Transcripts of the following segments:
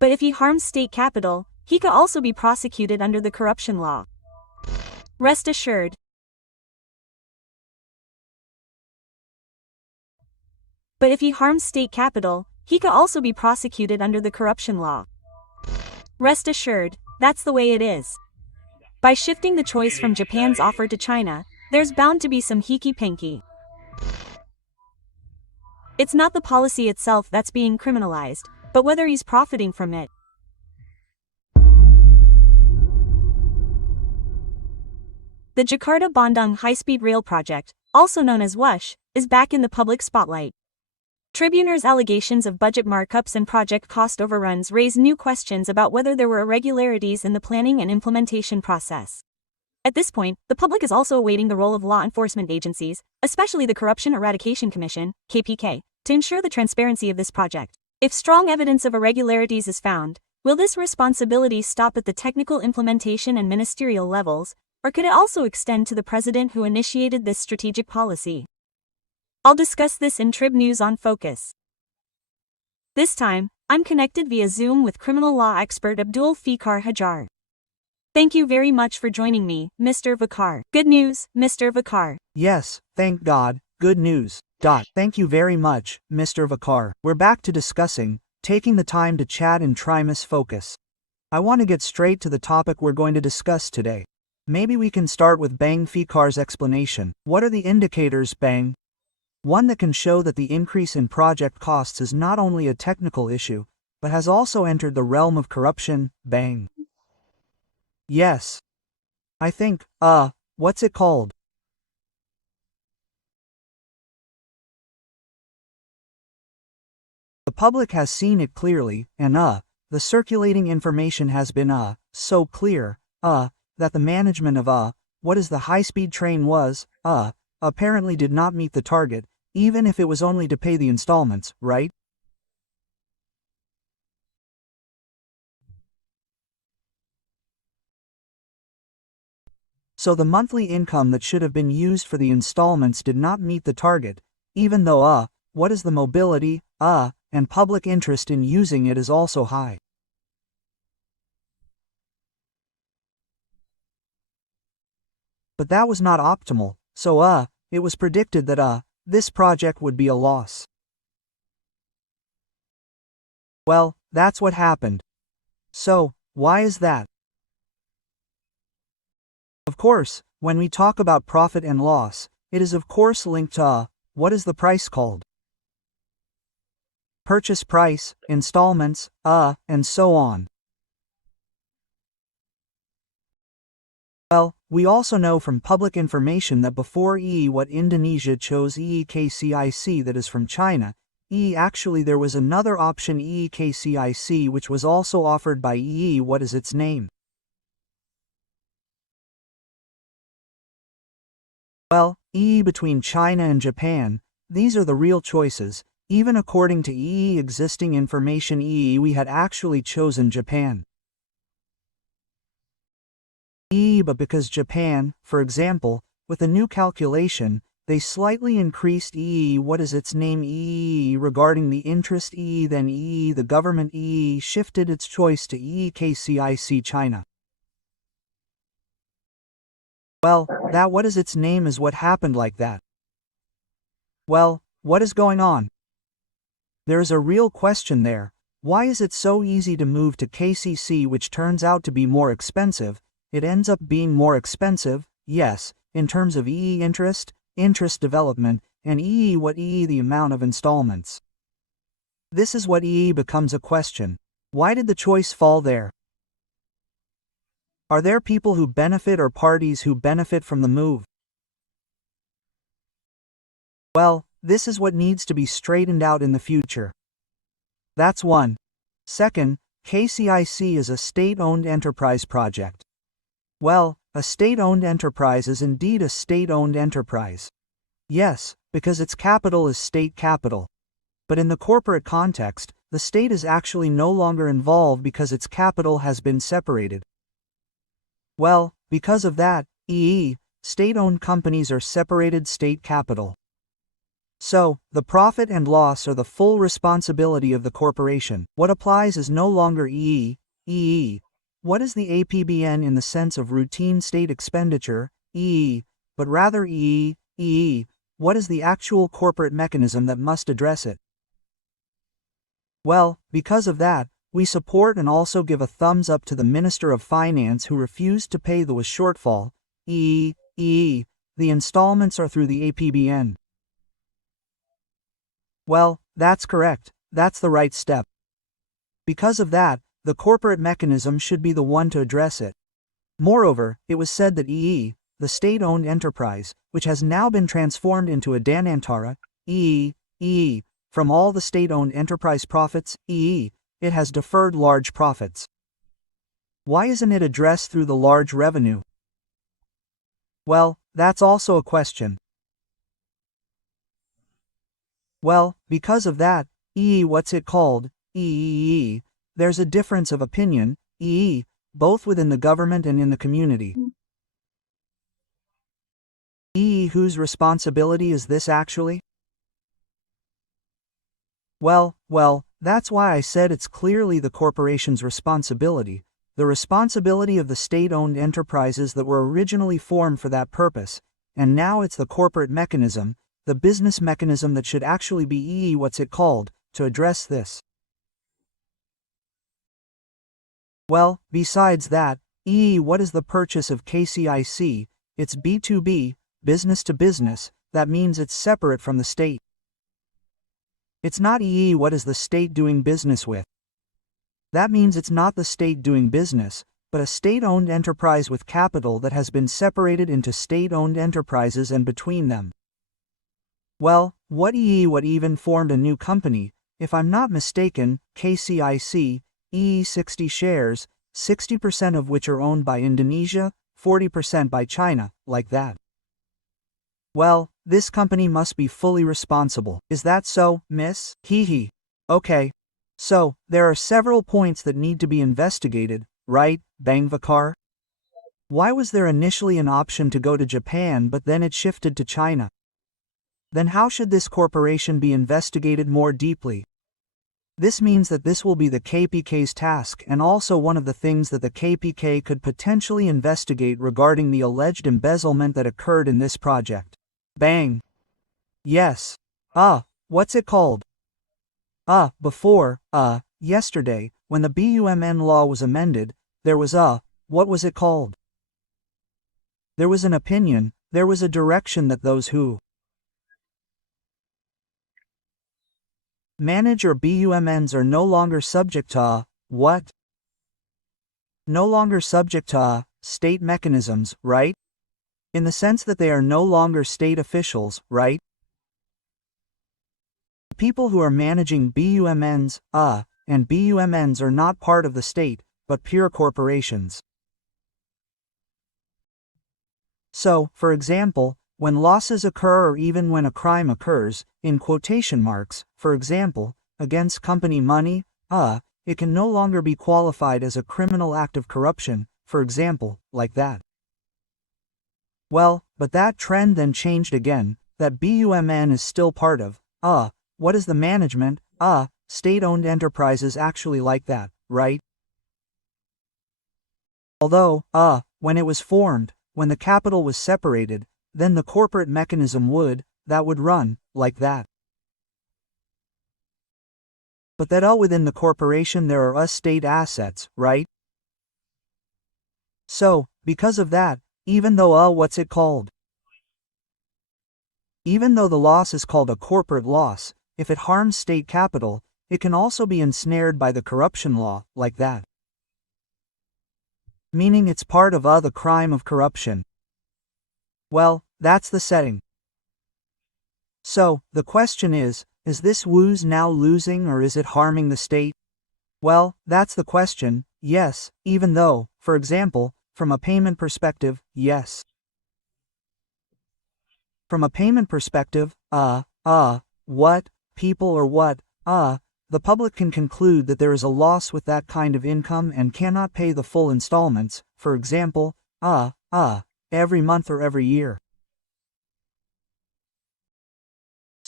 But if he harms state capital, he could also be prosecuted under the corruption law. Rest assured. But if he harms state capital, he could also be prosecuted under the corruption law. Rest assured, that's the way it is. By shifting the choice from Japan's offer to China, there's bound to be some hinky-pinky. It's not the policy itself that's being criminalized, but whether he's profiting from it. The Jakarta-Bandung high-speed rail project, also known as Whoosh, is back in the public spotlight. Tribuners' allegations of budget markups and project cost overruns raise new questions about whether there were irregularities in the planning and implementation process. At this point, the public is also awaiting the role of law enforcement agencies, especially the Corruption Eradication Commission, KPK, to ensure the transparency of this project. If strong evidence of irregularities is found, will this responsibility stop at the technical implementation and ministerial levels, or could it also extend to the president who initiated this strategic policy? I'll discuss this in Trib News on Focus. This time, I'm connected via Zoom with criminal law expert Abdul Fikar Hajar. Thank you very much for joining me, Mr. Vakar. Good news, Mr. Vakar. Yes, thank God, good news. Thank you very much, Mr. Vakar. We're back to discussing, taking the time to chat and Trimus Focus. I want to get straight to the topic we're going to discuss today. Maybe we can start with Bang Fikar's explanation. What are the indicators, Bang? One that can show that the increase in project costs is not only a technical issue, but has also entered the realm of corruption, Bang. Yes. I think, what's it called? The public has seen it clearly, and the circulating information has been so clear, that the management of what is the high-speed train was, apparently did not meet the target, even if it was only to pay the installments, right? So the monthly income that should have been used for the installments did not meet the target, even though, what is the mobility, and public interest in using it is also high. But that was not optimal, so it was predicted that this project would be a loss. Well, that's what happened. So, why is that? Of course, when we talk about profit and loss, it is of course linked to what is the price called? Purchase price, installments, and so on. Well, we also know from public information that before what Indonesia chose KCIC that is from China, actually there was another option KCIC which was also offered by what is its name? Well, between China and Japan, these are the real choices. Even according to existing information we had actually chosen Japan. But because Japan, for example, with a new calculation, they slightly increased what is its name regarding the interest then the government shifted its choice to KCIC China. Well, that what is its name is what happened like that. Well, what is going on? There is a real question there. Why is it so easy to move to KCC which turns out to be more expensive? It ends up being more expensive, yes, in terms of interest development, and the amount of installments. This is what becomes a question. Why did the choice fall there? Are there people who benefit or parties who benefit from the move? Well, this is what needs to be straightened out in the future. That's one. Second, KCIC is a state-owned enterprise project. Well, a state-owned enterprise is indeed a state-owned enterprise. Yes, because its capital is state capital. But in the corporate context, the state is actually no longer involved because its capital has been separated. Well, because of that, state-owned companies are separated state capital. So, the profit and loss are the full responsibility of the corporation. What applies is no longer EE. What is the APBN in the sense of routine state expenditure, EE, but rather EE. What is the actual corporate mechanism that must address it? Well, because of that, we support and also give a thumbs up to the Minister of Finance who refused to pay the Whoosh shortfall, EE. The installments are through the APBN. Well, that's correct, that's the right step. Because of that, the corporate mechanism should be the one to address it. Moreover, it was said that EE, the state-owned enterprise, which has now been transformed into a Danantara, EE, from all the state-owned enterprise profits, EE, it has deferred large profits. Why isn't it addressed through the large revenue? Well, that's also a question. Well, because of that, what's it called, EE, there's a difference of opinion, both within the government and in the community. Whose responsibility is this actually? Well, that's why I said it's clearly the corporation's responsibility, the responsibility of the state-owned enterprises that were originally formed for that purpose, and now it's the corporate mechanism, the business mechanism that should actually be what's it called, to address this. Well, besides that, what is the purchase of KCIC? It's B2B, business to business, that means it's separate from the state. It's not what is the state doing business with. That means it's not the state doing business, but a state-owned enterprise with capital that has been separated into state-owned enterprises and between them. Well, what even formed a new company, if I'm not mistaken, KCIC, 60 shares, 60% of which are owned by Indonesia, 40% by China, like that. Well, this company must be fully responsible. Is that so, miss? Okay. So, there are several points that need to be investigated, right, Bangvakar? Why was there initially an option to go to Japan but then it shifted to China? Then how should this corporation be investigated more deeply? This means that this will be the KPK's task and also one of the things that the KPK could potentially investigate regarding the alleged embezzlement that occurred in this project. Bang. Yes. What's it called? Yesterday, when the BUMN law was amended, there was what was it called? There was an opinion, there was a direction that those who manage or BUMNs are no longer subject to, what? No longer subject to, state mechanisms, right? In the sense that they are no longer state officials, right? People who are managing BUMNs, and BUMNs are not part of the state, but pure corporations. So, for example, when losses occur or even when a crime occurs, in quotation marks, for example, against company money, it can no longer be qualified as a criminal act of corruption, for example, like that. Well, but that trend then changed again, that BUMN is still part of, what is the management, state-owned enterprises actually like that, right? Although, when it was formed, when the capital was separated, then the corporate mechanism would run, like that. But that within the corporation there are state assets, right? So, because of that, even though what's it called? Even though the loss is called a corporate loss, if it harms state capital, it can also be ensnared by the corruption law, like that. Meaning it's part of the crime of corruption. Well, that's the setting. So, the question is this Whoosh now losing or is it harming the state? Well, that's the question, yes, even though, for example, from a payment perspective, yes. From a payment perspective, what, people or what, the public can conclude that there is a loss with that kind of income and cannot pay the full installments, for example, every month or every year.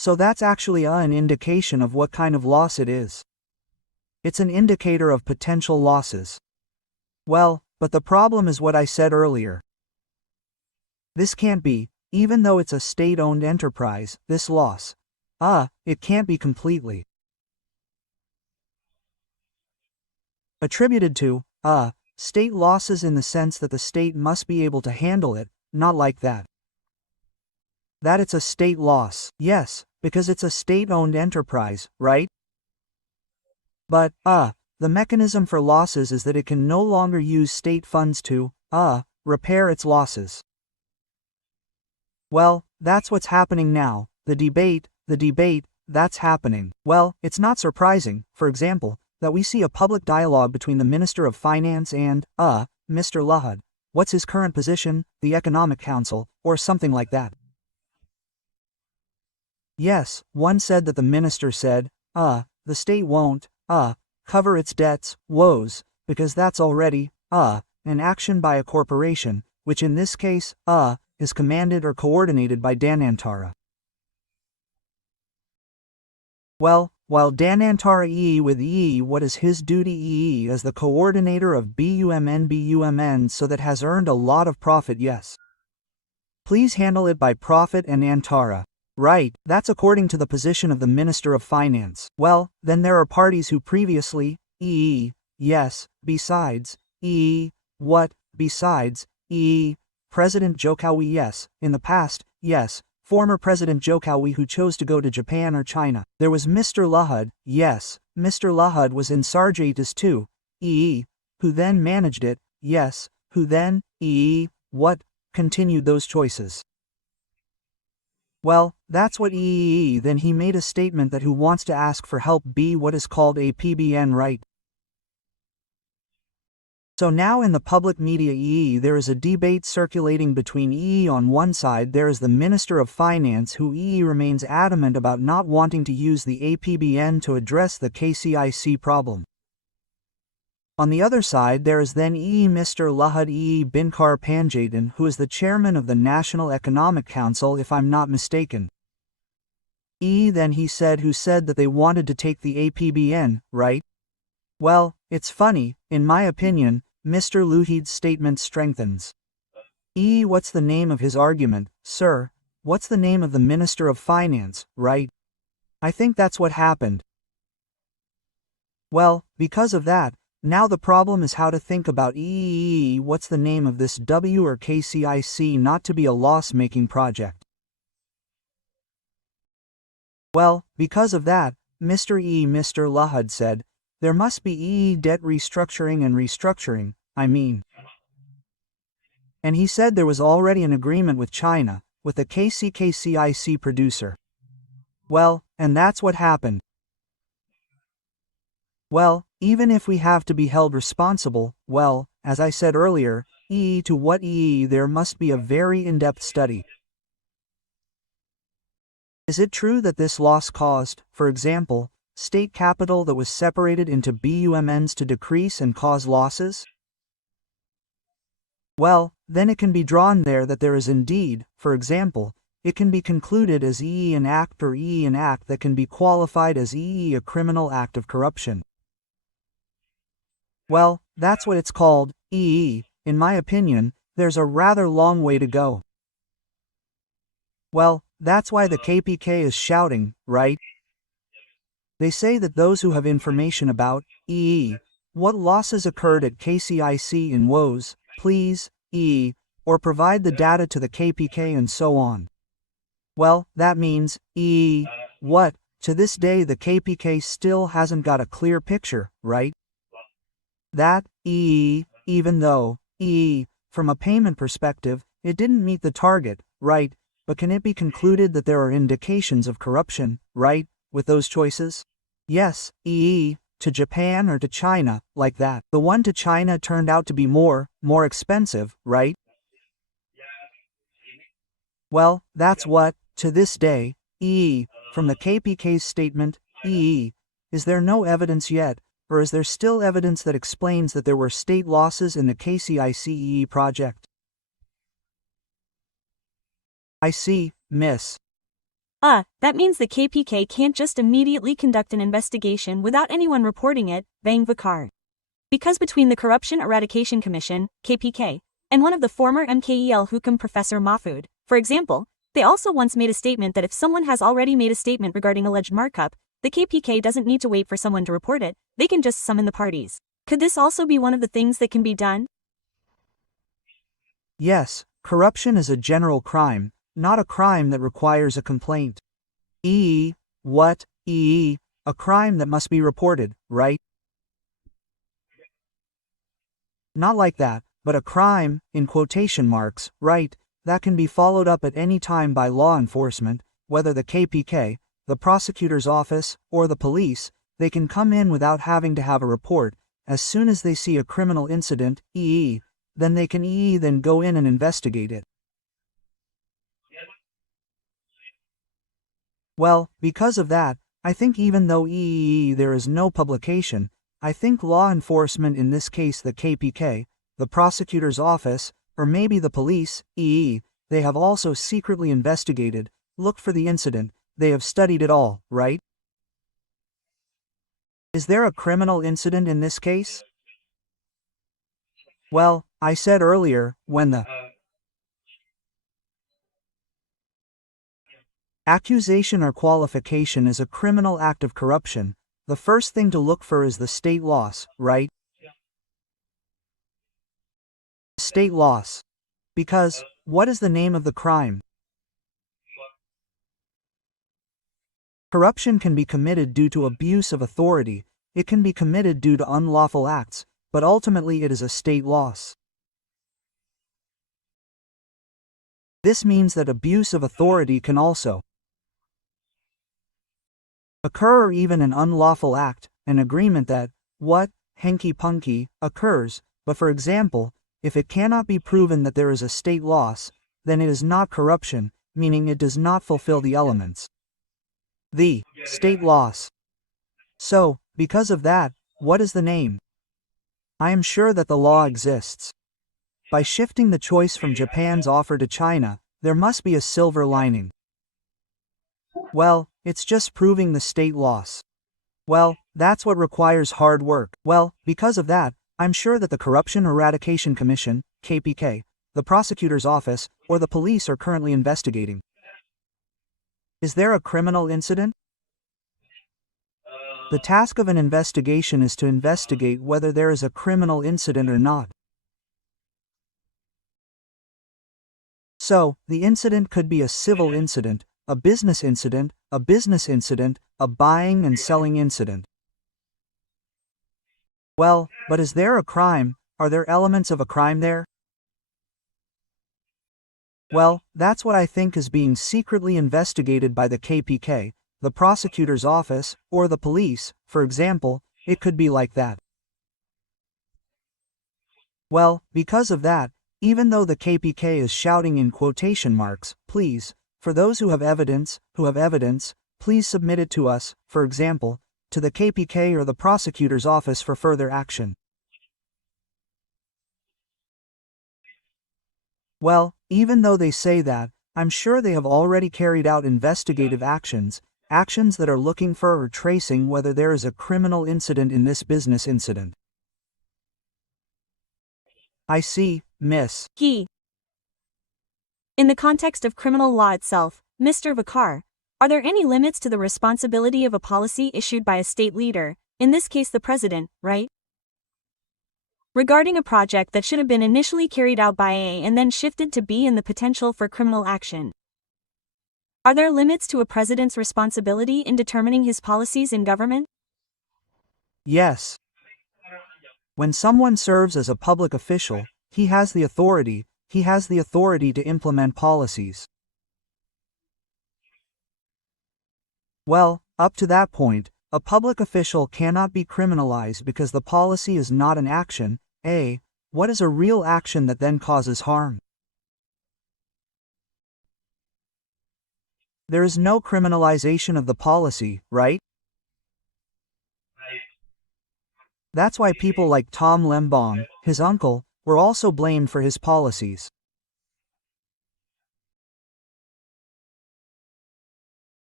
So that's actually an indication of what kind of loss it is. It's an indicator of potential losses. Well, but the problem is what I said earlier. This can't be, even though it's a state-owned enterprise, this loss. It can't be completely attributed to, state losses in the sense that the state must be able to handle it, not like that. That it's a state loss, yes, because it's a state-owned enterprise, right? But, the mechanism for losses is that it can no longer use state funds to, repair its losses. Well, that's what's happening now, the debate, that's happening. Well, it's not surprising, for example, that we see a public dialogue between the Minister of Finance and, Mr. Lahad. What's his current position, the Economic Council, or something like that. Yes, one said that the minister said, the state won't, cover its debts, woes, because that's already, an action by a corporation, which in this case, is commanded or coordinated by Danantara. Well, while Danantara with what is his duty as the coordinator of BUMN so that has earned a lot of profit, yes. Please handle it by profit and Antara. Right, that's according to the position of the Minister of Finance. Well, then there are parties who previously, yes, besides, what, besides, President Jokowi, yes, in the past, yes, former President Jokowi who chose to go to Japan or China. There was Mr. Lahad, yes, Mr. Lahad was in Sarjatis too, who then managed it, yes, who then, what, continued those choices. Well, that's what then he made a statement that who wants to ask for help be what is called a PBN, right? So now in the public media there is a debate circulating between on one side there is the Minister of Finance who remains adamant about not wanting to use the APBN to address the KCIC problem. On the other side there is then Mr. Lahad Binkar Panjaitan who is the chairman of the National Economic Council if I'm not mistaken. Then he said who said that they wanted to take the APBN, right? Well, it's funny, in my opinion, Mr. Luhid's statement strengthens. What's the name of his argument, sir? What's the name of the Minister of Finance, right? I think that's what happened. Well, because of that, now the problem is how to think about what's the name of this W or KCIC not to be a loss-making project. Well, because of that, Mr. Lahad said, there must be debt restructuring and restructuring, I mean. And he said there was already an agreement with China, with the KCIC producer. Well, and that's what happened. Well, even if we have to be held responsible, well, as I said earlier, to what there must be a very in-depth study. Is it true that this loss caused, for example, state capital that was separated into BUMNs to decrease and cause losses? Well, then it can be drawn there that there is indeed, for example, it can be concluded as an act or an act that can be qualified as a criminal act of corruption. Well, that's what it's called, in my opinion, there's a rather long way to go. Well, that's why the KPK is shouting, right? They say that those who have information about, what losses occurred at KCIC in woes, please, or provide the data to the KPK and so on. Well, that means, what, to this day the KPK still hasn't got a clear picture, right? That, even though, from a payment perspective, it didn't meet the target, right, but can it be concluded that there are indications of corruption, right, with those choices? Yes, to Japan or to China, like that. The one to China turned out to be more expensive, right? Well, that's what, to this day, from the KPK's statement, is there no evidence yet, or is there still evidence that explains that there were state losses in the KCIC project? I see, miss. That means the KPK can't just immediately conduct an investigation without anyone reporting it, bang Vakar. Because between the Corruption Eradication Commission, KPK, and one of the former MKEL Hukum Professor Mahfoud, for example, they also once made a statement that if someone has already made a statement regarding alleged markup, the KPK doesn't need to wait for someone to report it, they can just summon the parties. Could this also be one of the things that can be done? Yes, corruption is a general crime, not a crime that requires a complaint. What? A crime that must be reported, right? Not like that, but a crime, in quotation marks, right, that can be followed up at any time by law enforcement, whether the KPK, the prosecutor's office, or the police. They can come in without having to have a report. As soon as they see a criminal incident, then they can then go in and investigate it. Well, because of that, I think even though there is no publication, I think law enforcement, in this case the KPK, the prosecutor's office, or maybe the police, they have also secretly investigated, looked for the incident, they have studied it all, right? Is there a criminal incident in this case? Well, I said earlier, when the accusation or qualification is a criminal act of corruption, the first thing to look for is the state loss, right? State loss. Because, what is the name of the crime? Corruption can be committed due to abuse of authority, it can be committed due to unlawful acts, but ultimately it is a state loss. This means that abuse of authority can also occur, or even an unlawful act, an agreement that, hanky-punky, occurs, but for example, if it cannot be proven that there is a state loss, then it is not corruption, meaning it does not fulfill the elements. The state loss. So, because of that, what is the name? I am sure that the law exists. By shifting the choice from Japan's offer to China, there must be a silver lining. Well, it's just proving the state loss. Well, that's what requires hard work. Well, because of that, I'm sure that the Corruption Eradication Commission, KPK, the prosecutor's office, or the police are currently investigating. Is there a criminal incident? The task of an investigation is to investigate whether there is a criminal incident or not. So, the incident could be a civil incident, a business incident, a buying and selling incident. Well, but is there a crime? Are there elements of a crime there? Well, that's what I think is being secretly investigated by the KPK, the prosecutor's office, or the police. For example, it could be like that. Well, because of that, even though the KPK is shouting in quotation marks, please, for those who have evidence, please submit it to us, for example, to the KPK or the prosecutor's office for further action. Well, even though they say that, I'm sure they have already carried out investigative actions that are looking for or tracing whether there is a criminal incident in this business incident. I see, Miss. In the context of criminal law itself, Mr. Vakar, are there any limits to the responsibility of a policy issued by a state leader, in this case the president, right? Regarding a project that should have been initially carried out by A and then shifted to B and the potential for criminal action. Are there limits to a president's responsibility in determining his policies in government? Yes. When someone serves as a public official, he has the authority to implement policies. Well, up to that point, a public official cannot be criminalized because the policy is not an action. What is a real action that then causes harm? There is no criminalization of the policy, right? That's why people like Tom Lembong, his uncle, were also blamed for his policies.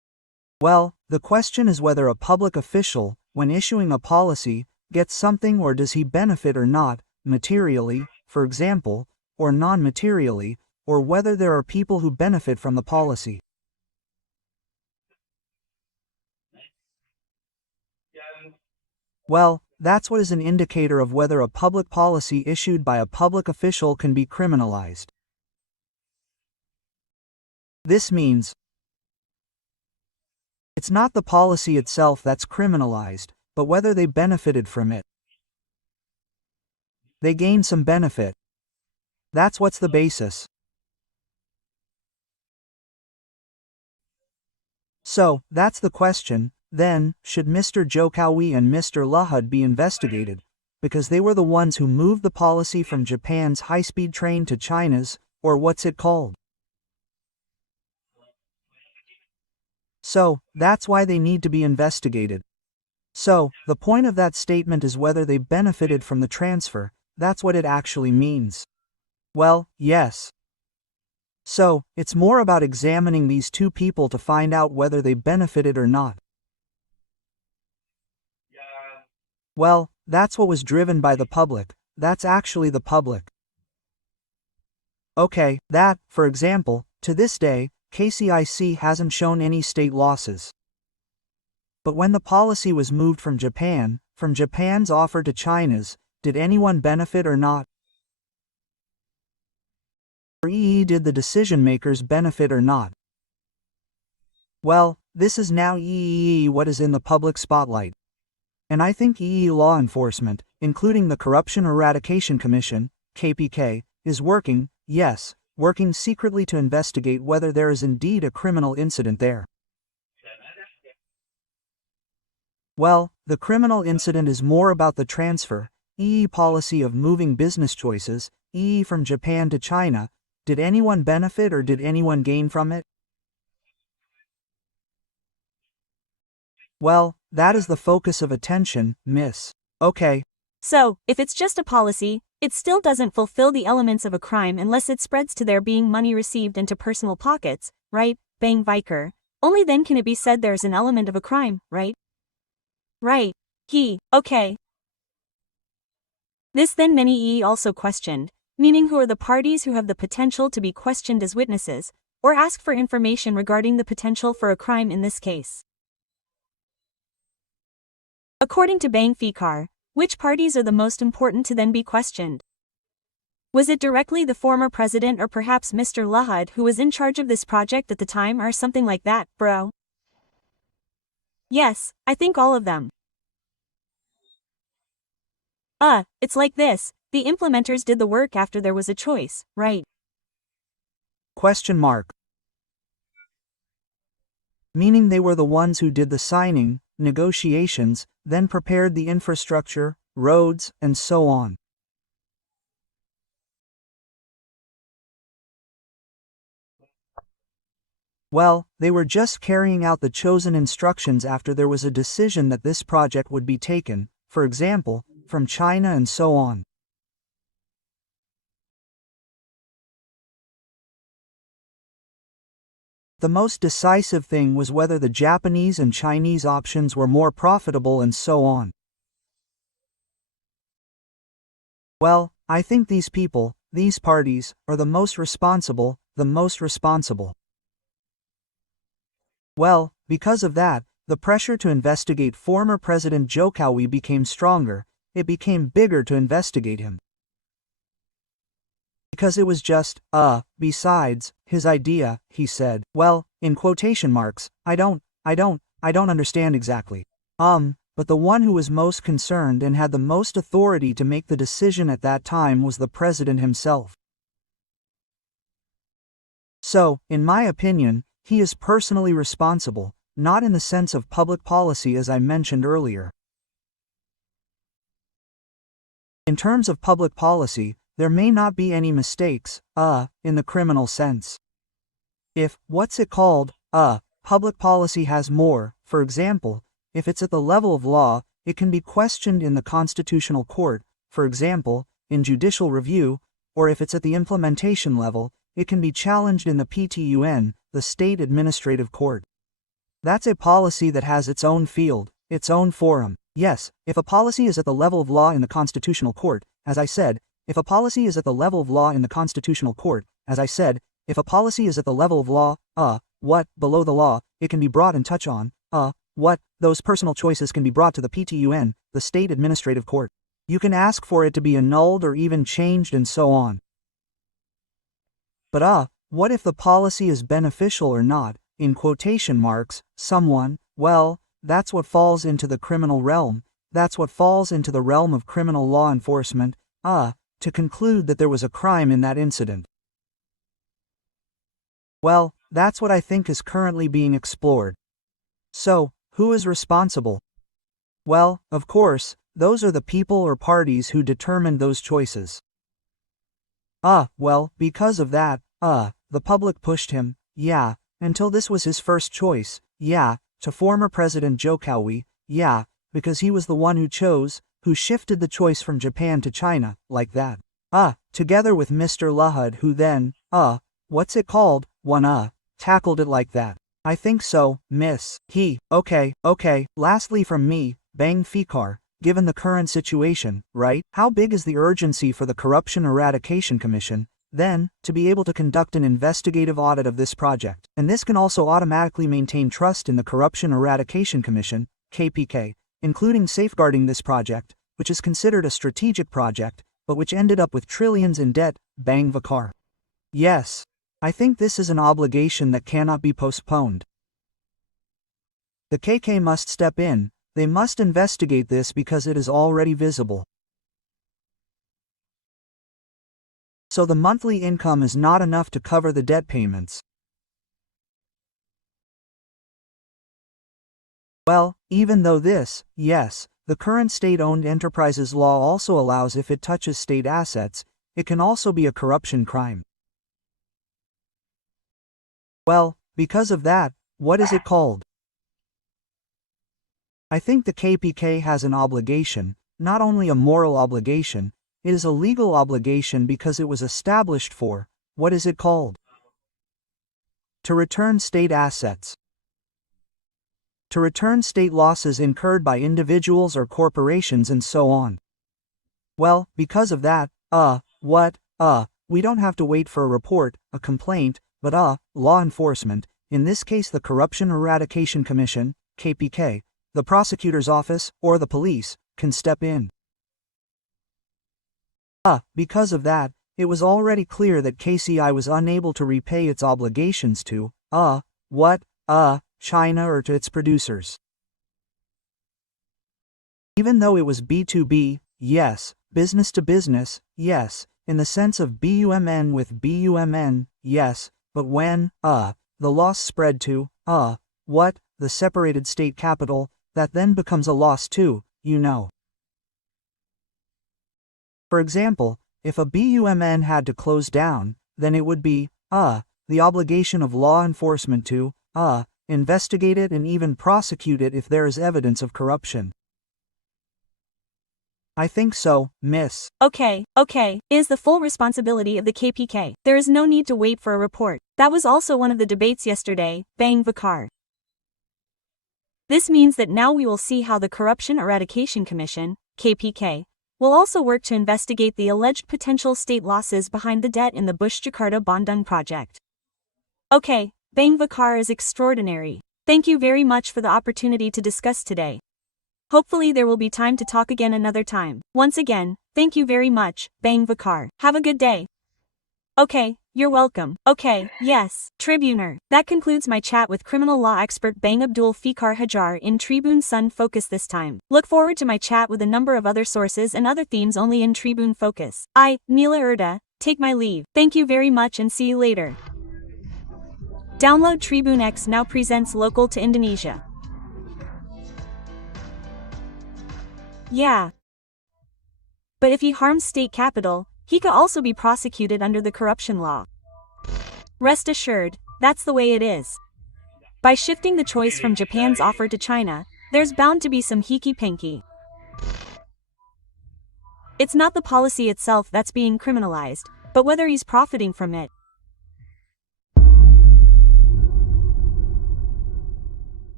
Well, the question is whether a public official, when issuing a policy, gets something, or does he benefit or not, materially, for example, or non-materially, or whether there are people who benefit from the policy. Well, that's what is an indicator of whether a public policy issued by a public official can be criminalized. This means it's not the policy itself that's criminalized, but whether they benefited from it. They gained some benefit. That's what's the basis. So, that's the question. Then, should Mr. Jokowi and Mr. Luhud be investigated, because they were the ones who moved the policy from Japan's high-speed train to China's, or what's it called? So, that's why they need to be investigated. So, the point of that statement is whether they benefited from the transfer. That's what it actually means. Well, yes. So, it's more about examining these two people to find out whether they benefited or not. Well, that's what was driven by the public. That's actually the public. Okay, that, for example, to this day, KCIC hasn't shown any state losses. But when the policy was moved from Japan's offer to China's, did anyone benefit or not? Or did the decision makers benefit or not? Well, this is now what is in the public spotlight. And I think law enforcement, including the Corruption Eradication Commission, KPK, is working secretly to investigate whether there is indeed a criminal incident there. Well, the criminal incident is more about the transfer, policy of moving business choices, from Japan to China. Did anyone benefit or did anyone gain from it? Well, that is the focus of attention, miss. Okay. So, if it's just a policy, it still doesn't fulfill the elements of a crime unless it spreads to there being money received into personal pockets, right, Bang Viker? Only then can it be said there's an element of a crime, right? Right. Okay. This then many also questioned, meaning who are the parties who have the potential to be questioned as witnesses, or ask for information regarding the potential for a crime in this case. According to Bang Fikar, which parties are the most important to then be questioned? Was it directly the former president or perhaps Mr. Luhud who was in charge of this project at the time or something like that, bro? Yes, I think all of them. It's like this, the implementers did the work after there was a choice, right? Question mark. Meaning they were the ones who did the signing, negotiations, then prepared the infrastructure, roads, and so on. Well, they were just carrying out the chosen instructions after there was a decision that this project would be taken, for example, from China and so on. The most decisive thing was whether the Japanese and Chinese options were more profitable and so on. Well, I think these people, these parties, are the most responsible. Well, because of that, the pressure to investigate former President Jokowi became stronger. It became bigger to investigate him. Because it was just, besides, his idea, he said. Well, in quotation marks, I don't understand exactly. But the one who was most concerned and had the most authority to make the decision at that time was the president himself. So, in my opinion, he is personally responsible, not in the sense of public policy as I mentioned earlier. In terms of public policy, there may not be any mistakes, in the criminal sense. If, public policy has more, for example, if it's at the level of law, it can be questioned in the constitutional court, for example, in judicial review, or if it's at the implementation level, it can be challenged in the PTUN, the state administrative court. That's a policy that has its own field, its own forum. Yes, if a policy is at the level of law in the Constitutional Court, as I said, if a policy is at the level of law in the Constitutional Court, as I said, if a policy is at the level of law, below the law, it can be brought and touch on, those personal choices can be brought to the PTUN, the State Administrative Court. You can ask for it to be annulled or even changed and so on. But what if the policy is beneficial or not, in quotation marks, someone, well, that's what falls into the criminal realm, that's what falls into the realm of criminal law enforcement, to conclude that there was a crime in that incident. Well, that's what I think is currently being explored. So, who is responsible? Well, of course, those are the people or parties who determined those choices. Well, because of that, the public pushed him, until this was his first choice, to former President Jokowi, because he was the one who chose, who shifted the choice from Japan to China, like that. Together with Mr. Lahud who then, tackled it like that. I think so, miss. Okay. Lastly from me, Bang Fikar, given the current situation, right? How big is the urgency for the Corruption Eradication Commission, then, to be able to conduct an investigative audit of this project? And this can also automatically maintain trust in the Corruption Eradication Commission, KPK, including safeguarding this project, which is considered a strategic project, but which ended up with trillions in debt, Bang Vakar. Yes. I think this is an obligation that cannot be postponed. The KK must step in, they must investigate this because it is already visible. So the monthly income is not enough to cover the debt payments. Well, even though this, yes, the current state-owned enterprises law also allows if it touches state assets, it can also be a corruption crime. Well, because of that, what is it called? I think the KPK has an obligation, not only a moral obligation, it is a legal obligation because it was established for, what is it called? To return state assets. To return state losses incurred by individuals or corporations and so on. Well, because of that, we don't have to wait for a report, a complaint, but law enforcement, in this case the Corruption Eradication Commission, KPK, the prosecutor's office, or the police, can step in. Because of that, it was already clear that KCI was unable to repay its obligations to, China or to its producers. Even though it was B2B, yes, business to business, yes, in the sense of BUMN with BUMN, yes, but when, the loss spread to, the separated state capital, that then becomes a loss too, you know. For example, if a BUMN had to close down, then it would be, the obligation of law enforcement to, investigate it and even prosecute it if there is evidence of corruption. I think so, miss. Okay, it is the full responsibility of the KPK. There is no need to wait for a report. That was also one of the debates yesterday, Bang Vakar. This means that now we will see how the Corruption Eradication Commission, KPK, will also work to investigate the alleged potential state losses behind the debt in the Whoosh-Jakarta Bandung project. Okay, Bang Vakar is extraordinary. Thank you very much for the opportunity to discuss today. Hopefully there will be time to talk again another time. Once again, thank you very much, Bang Vakar. Have a good day. Okay, you're welcome. Okay, yes, Tribuner. That concludes my chat with criminal law expert Bang Abdul Fikar Hajar in Tribune Sun Focus this time. Look forward to my chat with a number of other sources and other themes only in Tribune Focus. I, Nila Erda, take my leave. Thank you very much and see you later. Download Tribune X now presents local to Indonesia. Yeah. But if he harms state capital, he could also be prosecuted under the corruption law. Rest assured, that's the way it is. By shifting the choice from Japan's offer to China, there's bound to be some hinky-pinky. It's not the policy itself that's being criminalized, but whether he's profiting from it.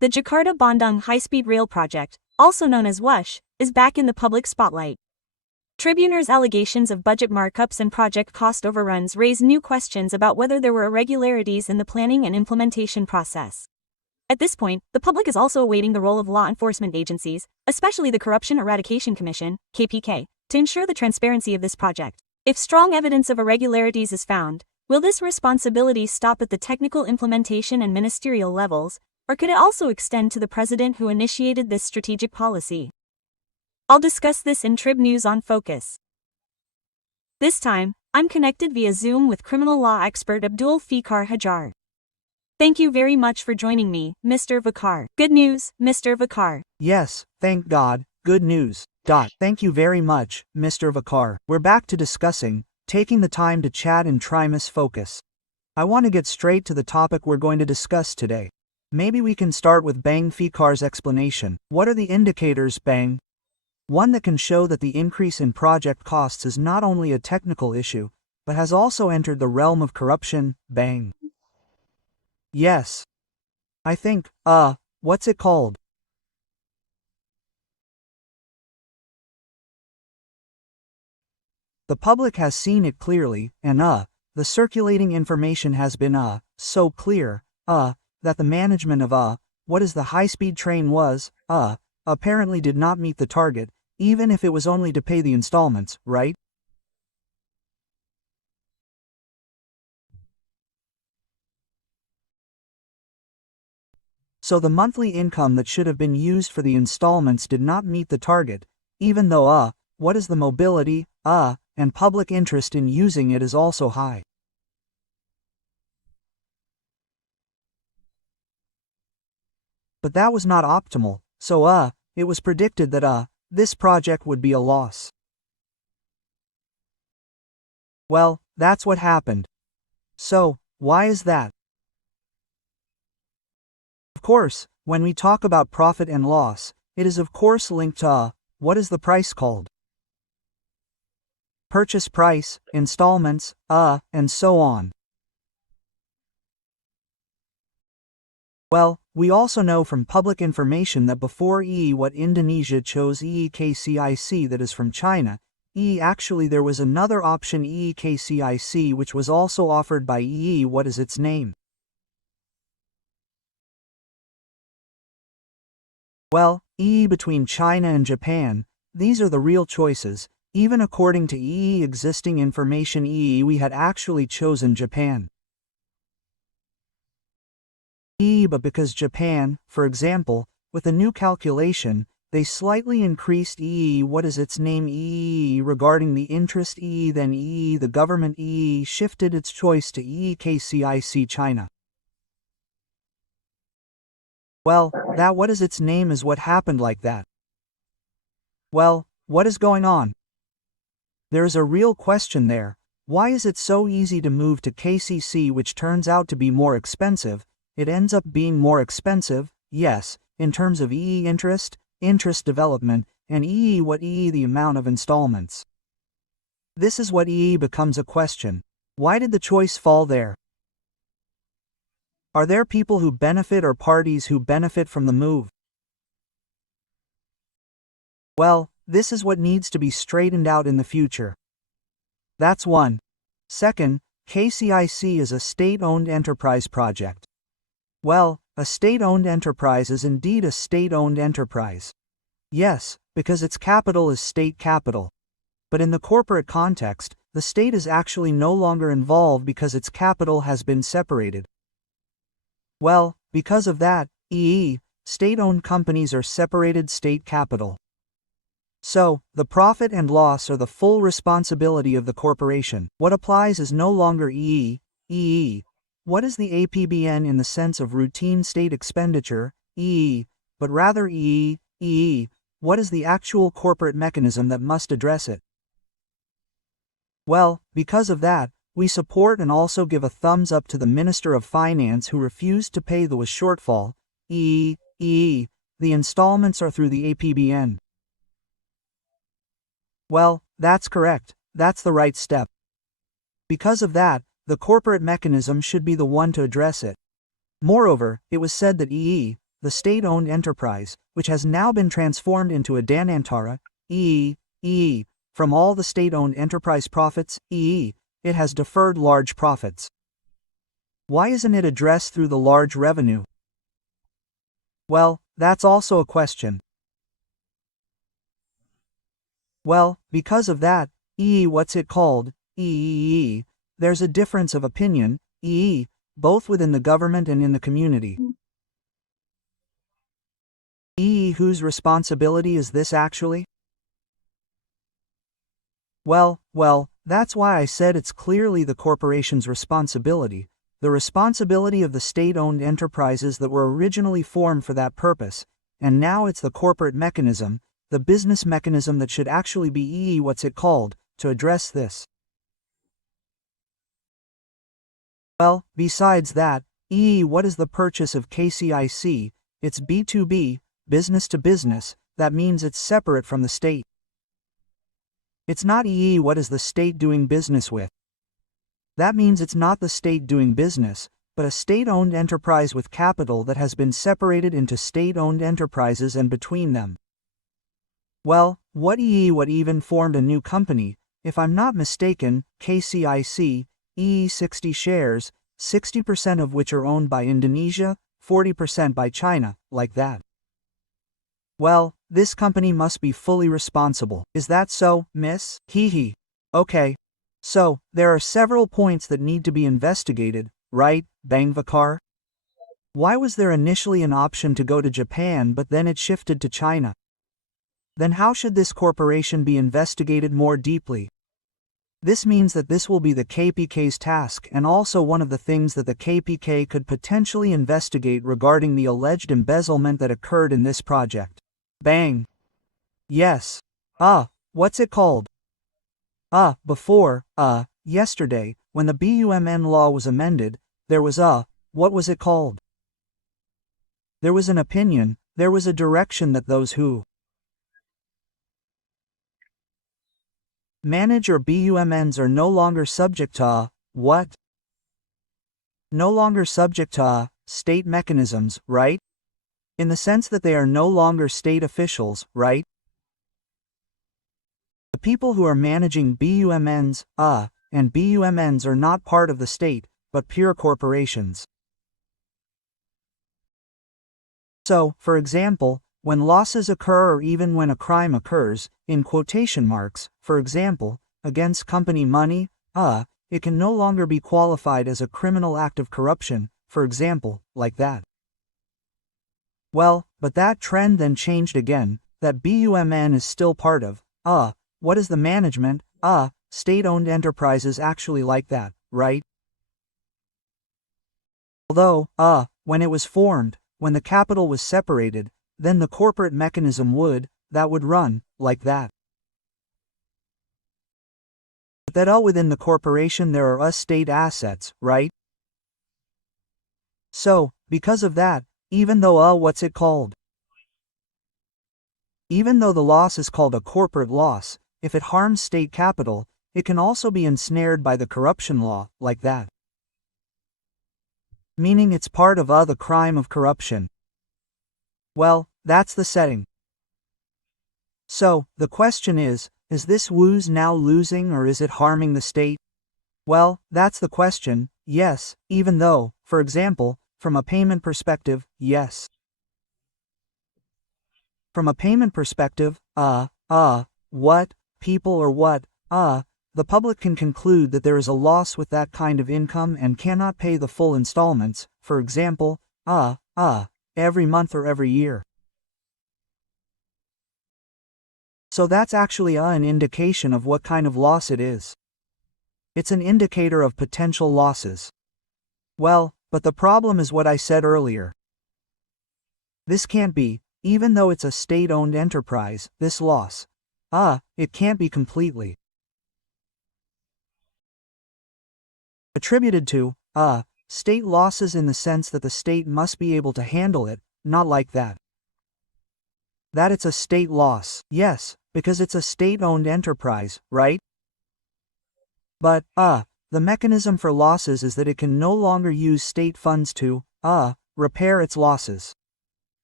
The Jakarta-Bandung high-speed rail project, also known as Whoosh, is back in the public spotlight. Tribuners' allegations of budget markups and project cost overruns raise new questions about whether there were irregularities in the planning and implementation process. At this point, the public is also awaiting the role of law enforcement agencies, especially the Corruption Eradication Commission, KPK, to ensure the transparency of this project. If strong evidence of irregularities is found, will this responsibility stop at the technical implementation and ministerial levels, or could it also extend to the president who initiated this strategic policy? I'll discuss this in Trib News on Focus. This time, I'm connected via Zoom with criminal law expert Abdul Fikar Hajar. Thank you very much for joining me, Mr. Vakar. Good news, Mr. Vakar. Yes, thank God, good news. Thank you very much, Mr. Vakar. We're back to discussing, taking the time to chat in Trimus Focus. I want to get straight to the topic we're going to discuss today. Maybe we can start with Bang Fikar's explanation. What are the indicators, Bang? One that can show that the increase in project costs is not only a technical issue, but has also entered the realm of corruption, Bang. Yes. I think, what's it called? The public has seen it clearly, and the circulating information has been so clear, that the management of what is the high-speed train was, apparently did not meet the target, even if it was only to pay the installments, right? So the monthly income that should have been used for the installments did not meet the target, even though what is the mobility, and public interest in using it is also high. But that was not optimal, so it was predicted that this project would be a loss. Well, that's what happened. So, why is that? Of course, when we talk about profit and loss, it is of course linked to what is the price called? Purchase price, installments, and so on. Well, we also know from public information that before what Indonesia chose KCIC that is from China, actually there was another option KCIC which was also offered by what is its name? Well, between China and Japan, these are the real choices. Even according to existing information we had actually chosen Japan. But because Japan, for example, with a new calculation, they slightly increased what is its name regarding the interest then the government shifted its choice to KCIC China. Well, that what is its name is what happened like that. Well, what is going on? There is a real question there. Why is it so easy to move to KCC which turns out to be more expensive? It ends up being more expensive, yes, in terms of interest development, and the amount of installments. This is what becomes a question. Why did the choice fall there? Are there people who benefit or parties who benefit from the move? Well, this is what needs to be straightened out in the future. That's one. Second, KCIC is a state-owned enterprise project. Well, a state-owned enterprise is indeed a state-owned enterprise. Yes, because its capital is state capital. But in the corporate context, the state is actually no longer involved because its capital has been separated. Well, because of that, state-owned companies are separated state capital. So, the profit and loss are the full responsibility of the corporation. What applies is no longer what is the APBN in the sense of routine state expenditure, but rather what is the actual corporate mechanism that must address it? Well, because of that, we support and also give a thumbs up to the Minister of Finance who refused to pay the shortfall, the installments are through the APBN. Well, that's correct, that's the right step. Because of that, the corporate mechanism should be the one to address it. Moreover, it was said that the state-owned enterprise, which has now been transformed into a Danantara, from all the state-owned enterprise profits, it has deferred large profits. Why isn't it addressed through the large revenue? Well, that's also a question. Well, because of that, what's it called, there's a difference of opinion, both within the government and in the community. Whose responsibility is this actually? Well, that's why I said it's clearly the corporation's responsibility, the responsibility of the state-owned enterprises that were originally formed for that purpose, and now it's the corporate mechanism, the business mechanism that should actually be what's it called, to address this. Well, besides that, what is the purchase of KCIC? It's B2B, business to business, that means it's separate from the state. It's not what is the state doing business with. That means it's not the state doing business, but a state-owned enterprise with capital that has been separated into state-owned enterprises and between them. Well, what even formed a new company, if I'm not mistaken, KCIC, 60 shares, 60% of which are owned by Indonesia, 40% by China, like that. Well, this company must be fully responsible. Is that so, miss? Okay. So, there are several points that need to be investigated, right, Bangvakar? Why was there initially an option to go to Japan but then it shifted to China? Then how should this corporation be investigated more deeply? This means that this will be the KPK's task and also one of the things that the KPK could potentially investigate regarding the alleged embezzlement that occurred in this project. Bang. Yes. What's it called? Before, yesterday, when the BUMN law was amended, there was what was it called? There was an opinion, there was a direction that those who manage or BUMNs are no longer subject to, what? No longer subject to, state mechanisms, right? In the sense that they are no longer state officials, right? The people who are managing BUMNs, and BUMNs are not part of the state, but pure corporations. So, for example, when losses occur or even when a crime occurs, in quotation marks, for example, against company money, it can no longer be qualified as a criminal act of corruption, for example, like that. Well, but that trend then changed again, that BUMN is still part of, what is the management, state-owned enterprises actually like that, right? Although, when it was formed, when the capital was separated, then the corporate mechanism would run, like that. But that within the corporation there are state assets, right? So, because of that, even though what's it called? Even though the loss is called a corporate loss, if it harms state capital, it can also be ensnared by the corruption law, like that. Meaning it's part of the crime of corruption. Well, that's the setting. So, the question is this Whoosh now losing or is it harming the state? Well, that's the question, yes, even though, for example, from a payment perspective, yes. From a payment perspective, what, people or what, the public can conclude that there is a loss with that kind of income and cannot pay the full installments, for example, every month or every year. So that's actually an indication of what kind of loss it is. It's an indicator of potential losses. Well, but the problem is what I said earlier. This can't be, even though it's a state-owned enterprise, this loss. It can't be completely attributed to, state losses in the sense that the state must be able to handle it, not like that. That it's a state loss, yes, because it's a state-owned enterprise, right? But, the mechanism for losses is that it can no longer use state funds to, repair its losses.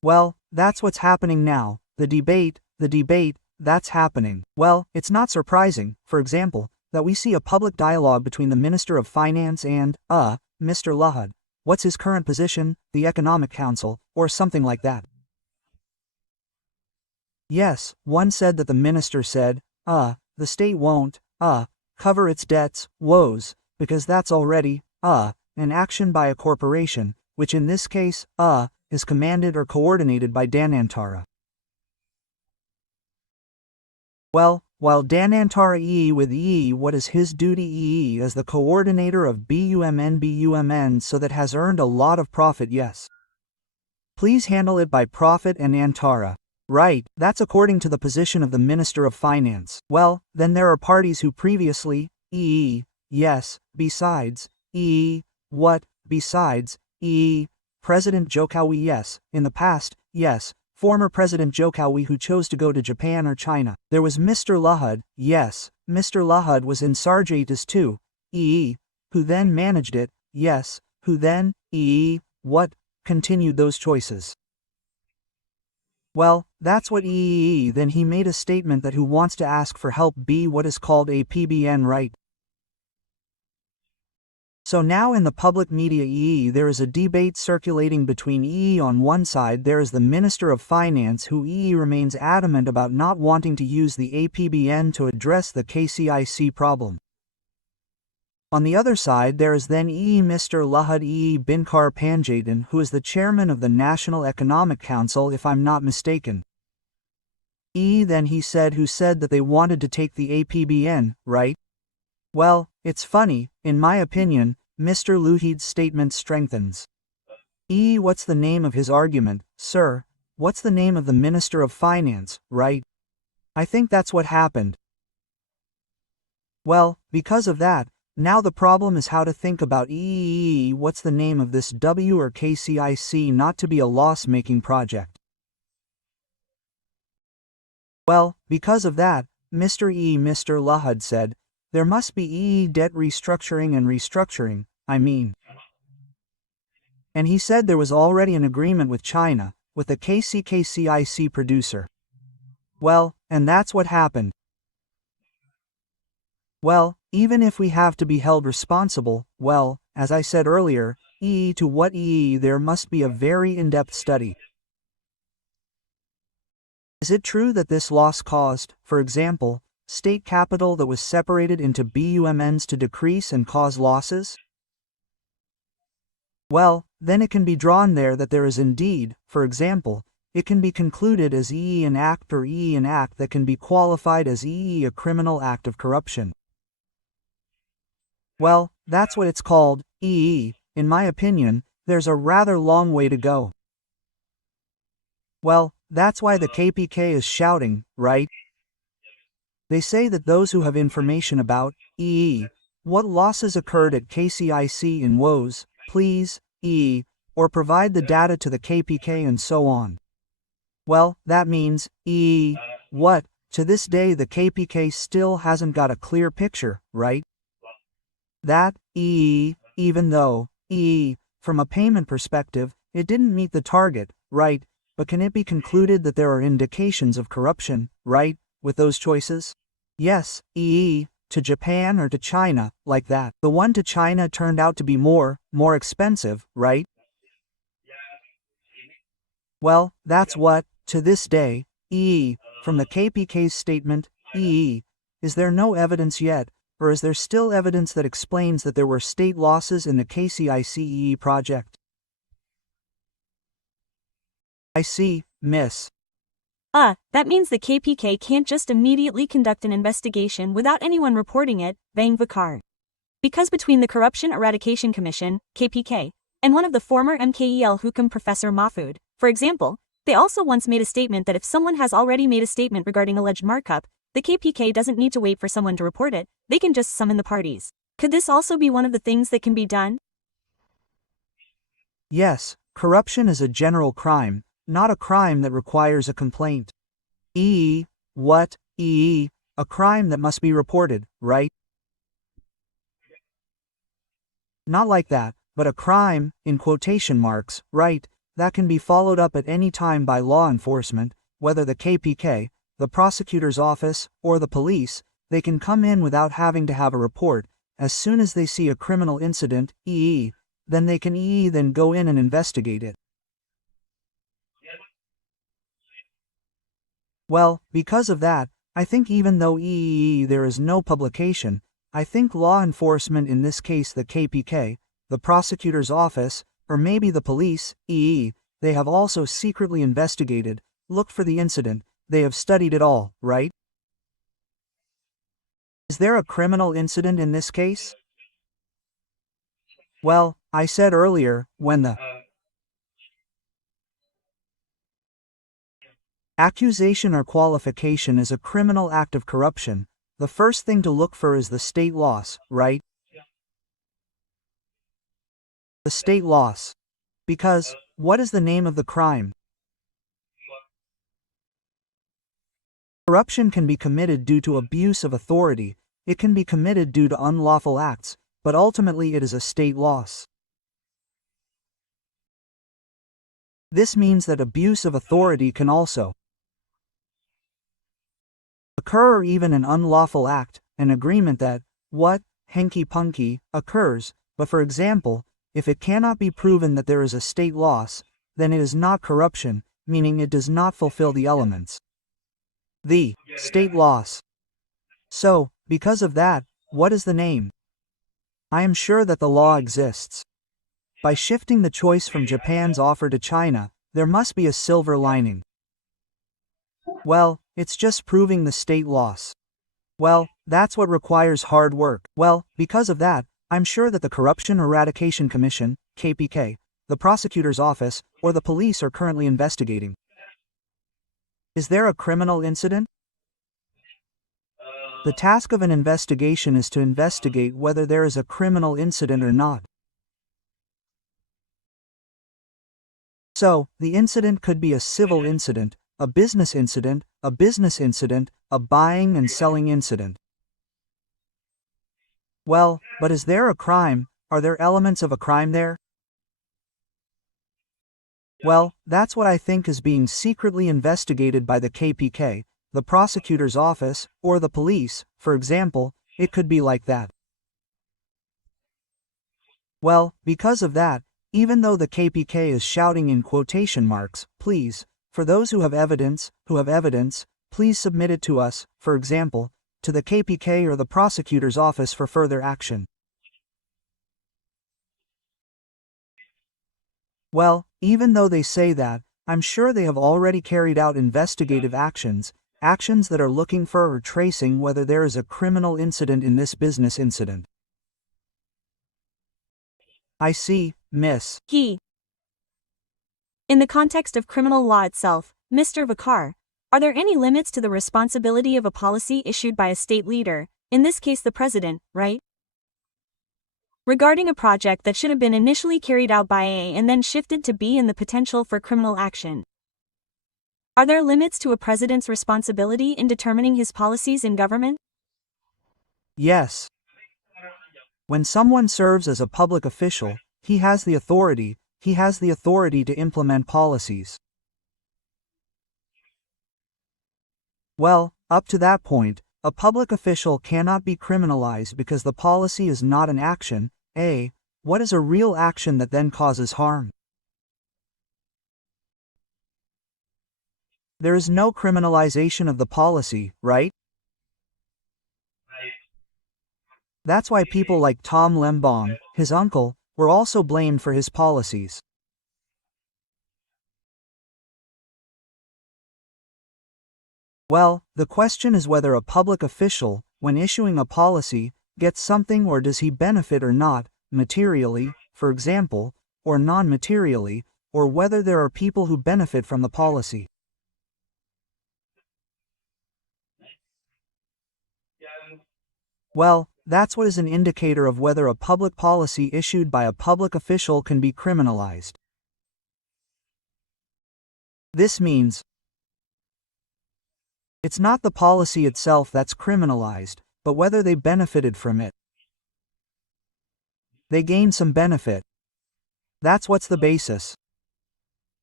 Well, that's what's happening now. The debate, that's happening. Well, it's not surprising, for example, that we see a public dialogue between the Minister of Finance and, Mr. Lahad. What's his current position, the Economic Council, or something like that. Yes, one said that the minister said, the state won't, cover its debts, woes, because that's already, an action by a corporation, which in this case, is commanded or coordinated by Danantara. Well, while Danantara with what is his duty as the coordinator of BUMN so that has earned a lot of profit, yes. Please handle it by profit and Antara. Right, that's according to the position of the Minister of Finance. Well, then there are parties who previously, yes, besides, what, besides, President Jokowi, yes, in the past, yes, former President Jokowi who chose to go to Japan or China. There was Mr. Lahad, yes, Mr. Lahad was in Sarjatis too, who then managed it, yes, who then, what, continued those choices. Well, that's what then he made a statement that who wants to ask for help be what is called a PBN, right? So now in the public media there is a debate circulating between on one side there is the Minister of Finance who remains adamant about not wanting to use the APBN to address the KCIC problem. On the other side there is then Mr. Lahad Binkar Panjaitan who is the chairman of the National Economic Council if I'm not mistaken. Then he said who said that they wanted to take the APBN, right? Well, it's funny, in my opinion, Mr. Luhid's statement strengthens. What's the name of his argument, sir? What's the name of the Minister of Finance, right? I think that's what happened. Well, because of that, now the problem is how to think about what's the name of this W or KCIC not to be a loss-making project. Well, because of that, Mr. Lahad said, there must be debt restructuring and restructuring, I mean. And he said there was already an agreement with China, with the KCIC producer. Well, and that's what happened. Well, even if we have to be held responsible, well, as I said earlier, to what there must be a very in-depth study. Is it true that this loss caused, for example, state capital that was separated into BUMNs to decrease and cause losses? Well, then it can be drawn there that there is indeed, for example, it can be concluded as an act or an act that can be qualified as a criminal act of corruption. Well, that's what it's called, in my opinion, there's a rather long way to go. Well, that's why the KPK is shouting, right? They say that those who have information about, what losses occurred at KCIC in woes, please, or provide the data to the KPK and so on. Well, that means, what, to this day the KPK still hasn't got a clear picture, right? That, even though, from a payment perspective, it didn't meet the target, right? But can it be concluded that there are indications of corruption, right, with those choices? Yes, to Japan or to China, like that. The one to China turned out to be more expensive, right? Well, that's what, to this day, from the KPK's statement, is there no evidence yet, or is there still evidence that explains that there were state losses in the KCIC project? I see, miss. That means the KPK can't just immediately conduct an investigation without anyone reporting it, Bang Vakar. Because between the Corruption Eradication Commission, KPK, and one of the former MKEL Hukum Professor Mahfoud, for example, they also once made a statement that if someone has already made a statement regarding alleged markup, the KPK doesn't need to wait for someone to report it, they can just summon the parties. Could this also be one of the things that can be done? Yes, corruption is a general crime, not a crime that requires a complaint. A crime that must be reported, right? Not like that, but a crime, in quotation marks, right, that can be followed up at any time by law enforcement, whether the KPK, the prosecutor's office, or the police. They can come in without having to have a report. As soon as they see a criminal incident, then they can then go in and investigate it. Well, because of that, I think even though there is no publication, I think law enforcement, in this case the KPK, the prosecutor's office, or maybe the police, they have also secretly investigated, looked for the incident, they have studied it all, right? Is there a criminal incident in this case? Well, I said earlier, when the accusation or qualification is a criminal act of corruption, the first thing to look for is the state loss, right? The state loss. Because, what is the name of the crime? Corruption can be committed due to abuse of authority, it can be committed due to unlawful acts, but ultimately it is a state loss. This means that abuse of authority can also occur, or even an unlawful act, an agreement that, hanky-punky, occurs, but for example, if it cannot be proven that there is a state loss, then it is not corruption, meaning it does not fulfill the elements. The state loss. So, because of that, what is the name? I am sure that the law exists. By shifting the choice from Japan's offer to China, there must be a silver lining. Well, it's just proving the state loss. Well, that's what requires hard work. Well, because of that, I'm sure that the Corruption Eradication Commission, KPK, the prosecutor's office, or the police are currently investigating. Is there a criminal incident? The task of an investigation is to investigate whether there is a criminal incident or not. So, the incident could be a civil incident, a business incident, a buying and selling incident. Well, but is there a crime? Are there elements of a crime there? Well, that's what I think is being secretly investigated by the KPK, the prosecutor's office, or the police. For example, it could be like that. Well, because of that, even though the KPK is shouting in quotation marks, please, for those who have evidence, please submit it to us, for example, to the KPK or the prosecutor's office for further action. Well, even though they say that, I'm sure they have already carried out investigative actions that are looking for or tracing whether there is a criminal incident in this business incident. I see, Miss. In the context of criminal law itself, Mr. Vakar, are there any limits to the responsibility of a policy issued by a state leader, in this case the president, right? Regarding a project that should have been initially carried out by A and then shifted to B and the potential for criminal action. Are there limits to a president's responsibility in determining his policies in government? Yes. When someone serves as a public official, he has the authority to implement policies. Well, up to that point, a public official cannot be criminalized because the policy is not an action. What is a real action that then causes harm? There is no criminalization of the policy, right? That's why people like Tom Lembong, his uncle, were also blamed for his policies. Well, the question is whether a public official, when issuing a policy, gets something, or does he benefit or not, materially, for example, or non-materially, or whether there are people who benefit from the policy. Well, that's what is an indicator of whether a public policy issued by a public official can be criminalized. This means it's not the policy itself that's criminalized, but whether they benefited from it. They gained some benefit. That's what's the basis.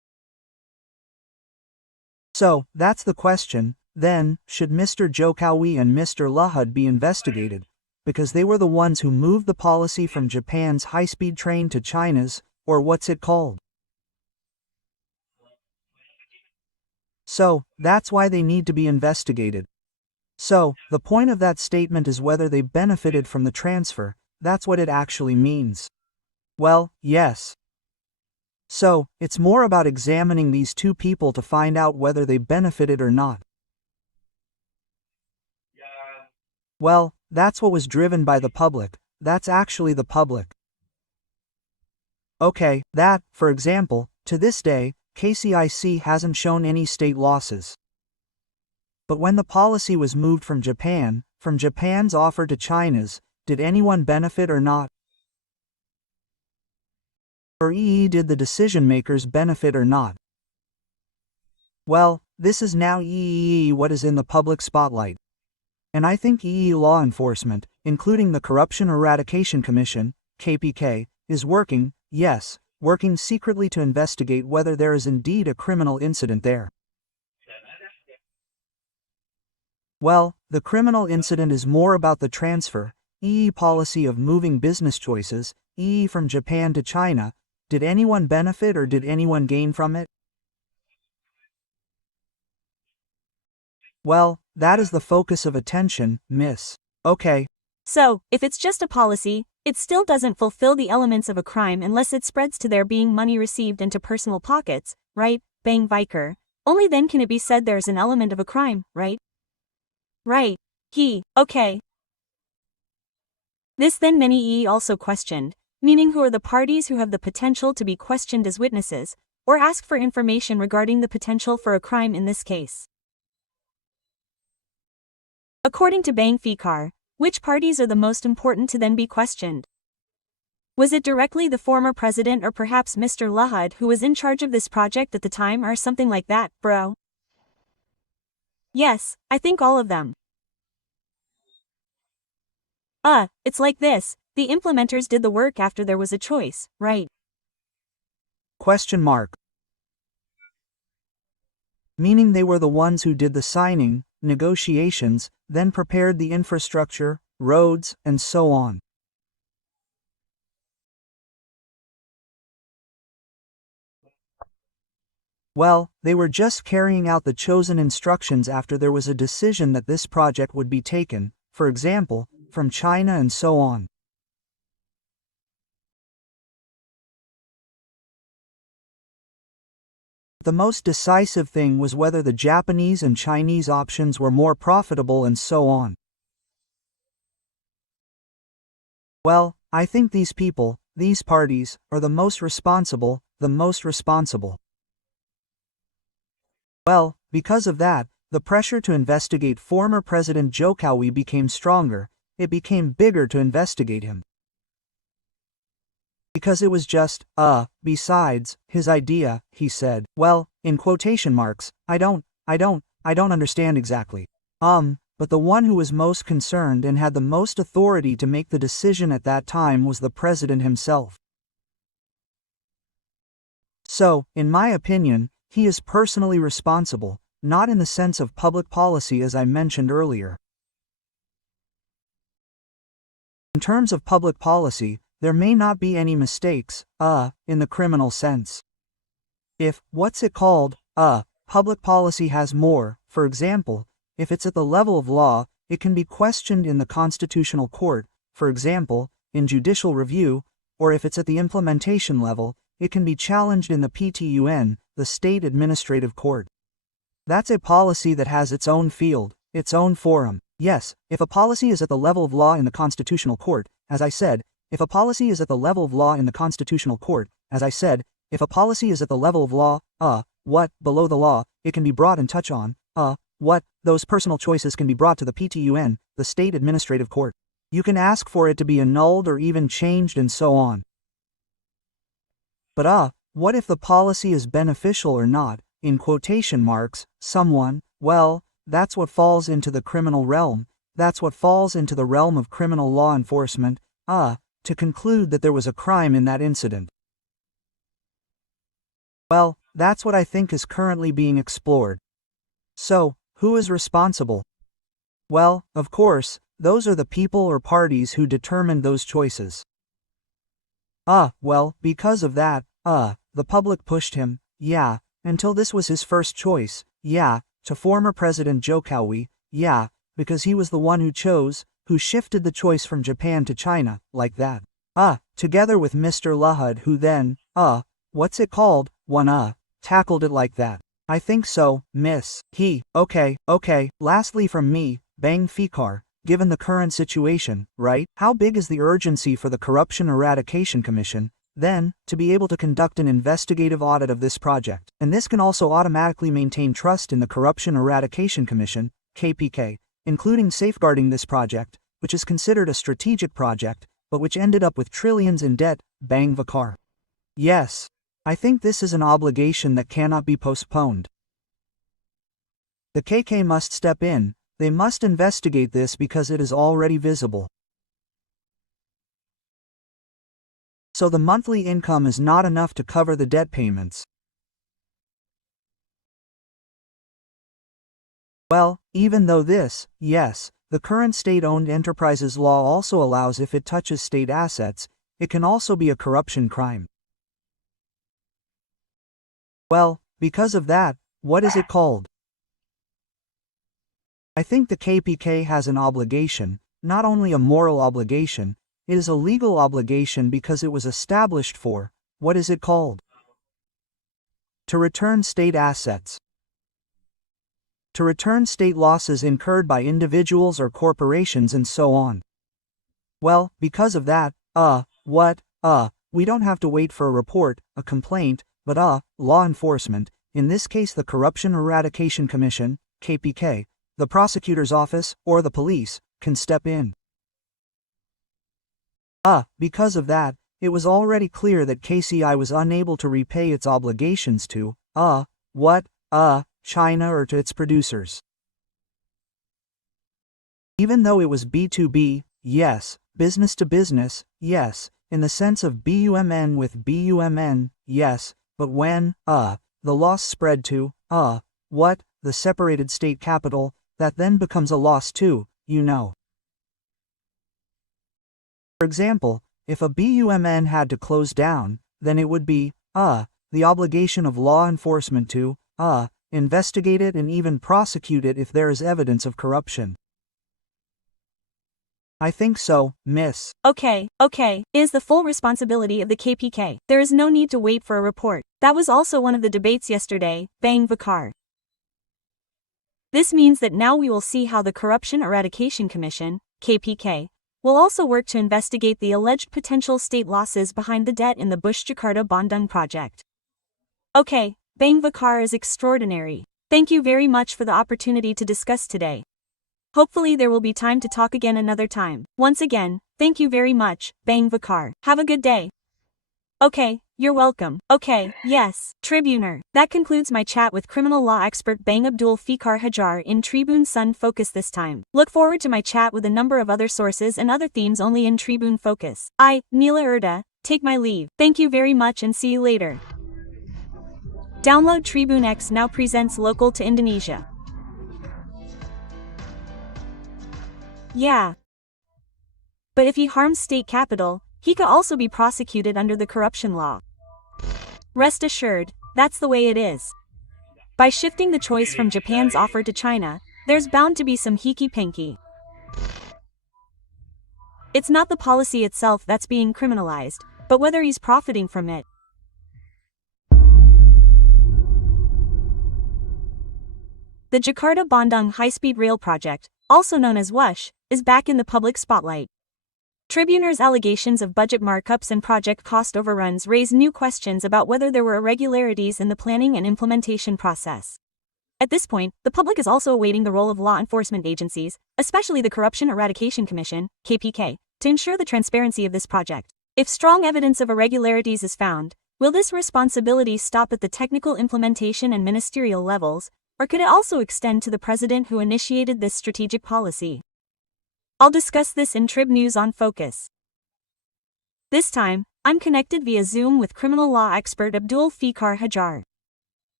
So, that's the question, then, should Mr. Jokowi and Mr. Luhud be investigated? Because they were the ones who moved the policy from Japan's high-speed train to China's, or what's it called? So, that's why they need to be investigated. So, the point of that statement is whether they benefited from the transfer, that's what it actually means. Well, yes. So, it's more about examining these two people to find out whether they benefited or not. Well, that's what was driven by the public, that's actually the public. Okay, that, for example, to this day, KCIC hasn't shown any state losses. But when the policy was moved from Japan's offer to China's, did anyone benefit or not? Or did the decision makers benefit or not? Well, this is now what is in the public spotlight. And I think law enforcement, including the Corruption Eradication Commission, KPK, is working, yes, working secretly to investigate whether there is indeed a criminal incident there. Well, the criminal incident is more about the transfer, policy of moving business choices, from Japan to China. Did anyone benefit or did anyone gain from it? Well, that is the focus of attention, miss. Okay. So, if it's just a policy, it still doesn't fulfill the elements of a crime unless it spreads to there being money received into personal pockets, right, Bang Viker? Only then can it be said there's an element of a crime, right? Right. Okay. This then many also questioned, meaning who are the parties who have the potential to be questioned as witnesses, or ask for information regarding the potential for a crime in this case. According to Bang Fikar, which parties are the most important to then be questioned? Was it directly the former president or perhaps Mr. Luhud who was in charge of this project at the time or something like that, bro? Yes, I think all of them. It's like this, the implementers did the work after there was a choice, right? Question mark. Meaning they were the ones who did the signing, negotiations, then prepared the infrastructure, roads, and so on. Well, they were just carrying out the chosen instructions after there was a decision that this project would be taken, for example, from China and so on. The most decisive thing was whether the Japanese and Chinese options were more profitable and so on. Well, I think these people, these parties, are the most responsible. Well, because of that, the pressure to investigate former President Jokowi became stronger, it became bigger to investigate him. Because it was just, besides, his idea, he said. Well, in quotation marks, I don't understand exactly. But the one who was most concerned and had the most authority to make the decision at that time was the president himself. So, in my opinion, he is personally responsible, not in the sense of public policy as I mentioned earlier. In terms of public policy, there may not be any mistakes, in the criminal sense. If, public policy has more, for example, if it's at the level of law, it can be questioned in the constitutional court, for example, in judicial review, or if it's at the implementation level, it can be challenged in the PTUN, the State Administrative Court. That's a policy that has its own field, its own forum. Yes, if a policy is at the level of law in the constitutional court, as I said, if a policy is at the level of law in the constitutional court, as I said, if a policy is at the level of law, below the law, it can be brought and touch on, those personal choices can be brought to the PTUN, the State Administrative Court. You can ask for it to be annulled or even changed and so on. But what if the policy is beneficial or not, in quotation marks, someone, well, that's what falls into the criminal realm, that's what falls into the realm of criminal law enforcement, to conclude that there was a crime in that incident. Well, that's what I think is currently being explored. So, who is responsible? Well, of course, those are the people or parties who determined those choices. Well, because of that, the public pushed him, yeah, until this was his first choice, yeah, to former President Jokowi, yeah, because he was the one who chose, who shifted the choice from Japan to China, like that. Together with Mr. Luhud who then, what's it called, tackled it like that. I think so, miss. Okay. Lastly from me, Bang Fikar, given the current situation, right? How big is the urgency for the Corruption Eradication Commission, then, to be able to conduct an investigative audit of this project? And this can also automatically maintain trust in the Corruption Eradication Commission, KPK, including safeguarding this project, which is considered a strategic project, but which ended up with trillions in debt, Bang Vakar. Yes. I think this is an obligation that cannot be postponed. The KK must step in, they must investigate this because it is already visible. So the monthly income is not enough to cover the debt payments. Well, even though this, yes, the current state-owned enterprises law also allows if it touches state assets, it can also be a corruption crime. Well, because of that, what is it called? I think the KPK has an obligation, not only a moral obligation, it is a legal obligation because it was established for, what is it called? To return state assets. To return state losses incurred by individuals or corporations and so on. Well, because of that, we don't have to wait for a report, a complaint, but law enforcement, in this case the Corruption Eradication Commission, KPK, the prosecutor's office, or the police, can step in. Because of that, it was already clear that KCI was unable to repay its obligations to, China or to its producers. Even though it was B2B, yes, business to business, yes, in the sense of BUMN with BUMN, yes, but when, the loss spread to, the separated state capital, that then becomes a loss too, you know. For example, if a BUMN had to close down, then it would be, the obligation of law enforcement to, investigate it and even prosecute it if there is evidence of corruption. I think so, miss. Okay, is the full responsibility of the KPK. There is no need to wait for a report. That was also one of the debates yesterday, Bang Vakar. This means that now we will see how the Corruption Eradication Commission, KPK, will also work to investigate the alleged potential state losses behind the debt in the Whoosh-Jakarta Bandung project. Okay, Bang Vakar is extraordinary. Thank you very much for the opportunity to discuss today. Hopefully there will be time to talk again another time. Once again, thank you very much, Bang Vakar. Have a good day. Okay, you're welcome. Okay, yes, Tribuner. That concludes my chat with criminal law expert Bang Abdul Fikar Hajar in Tribune Sun Focus this time. Look forward to my chat with a number of other sources and other themes only in Tribune Focus. I, Neela Erda, take my leave. Thank you very much and see you later. Download Tribune X now presents local to Indonesia. Yeah. But if he harms state capital, he could also be prosecuted under the corruption law. Rest assured, that's the way it is. By shifting the choice from Japan's offer to China, there's bound to be some hinky-pinky. It's not the policy itself that's being criminalized, but whether he's profiting from it. The Jakarta Bandung high-speed rail project, also known as Whoosh, is back in the public spotlight. Tribuners' allegations of budget markups and project cost overruns raise new questions about whether there were irregularities in the planning and implementation process. At this point, the public is also awaiting the role of law enforcement agencies, especially the Corruption Eradication Commission, KPK, to ensure the transparency of this project. If strong evidence of irregularities is found, will this responsibility stop at the technical implementation and ministerial levels, or could it also extend to the president who initiated this strategic policy? I'll discuss this in Trib News on Focus. This time, I'm connected via Zoom with criminal law expert Abdul Fikar Hajar.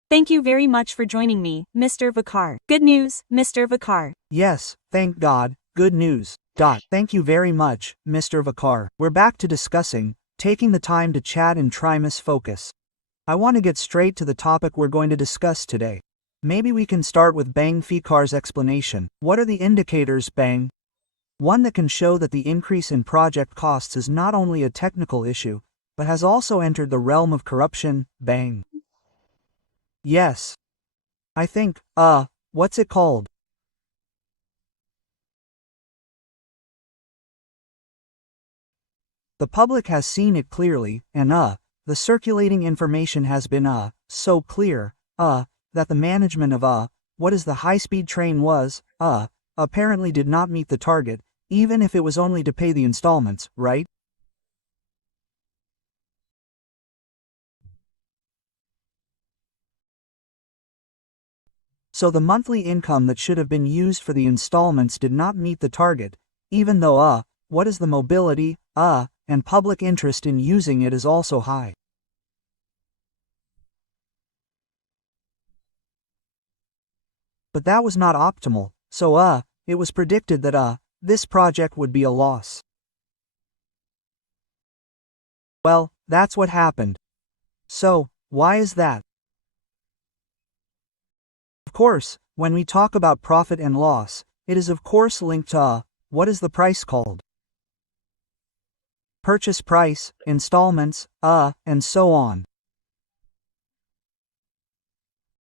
Thank you very much for joining me, Mr. Vakar. Good news, Mr. Vakar. Yes, thank God, good news. Thank you very much, Mr. Vakar. We're back to discussing, taking the time to chat and try focus. I want to get straight to the topic we're going to discuss today. Maybe we can start with Bang Fikar's explanation. What are the indicators, Bang? One that can show that the increase in project costs is not only a technical issue, but has also entered the realm of corruption, Bang. Yes. I think, what's it called? The public has seen it clearly, and the circulating information has been so clear, that the management of what is the high-speed train was, apparently did not meet the target, even if it was only to pay the installments, right? So the monthly income that should have been used for the installments did not meet the target, even though, what is the mobility, and public interest in using it is also high. But that was not optimal, so, it was predicted that, this project would be a loss. Well, that's what happened. So, why is that? Of course, when we talk about profit and loss, it is of course linked to, what is the price called? Purchase price, installments, and so on.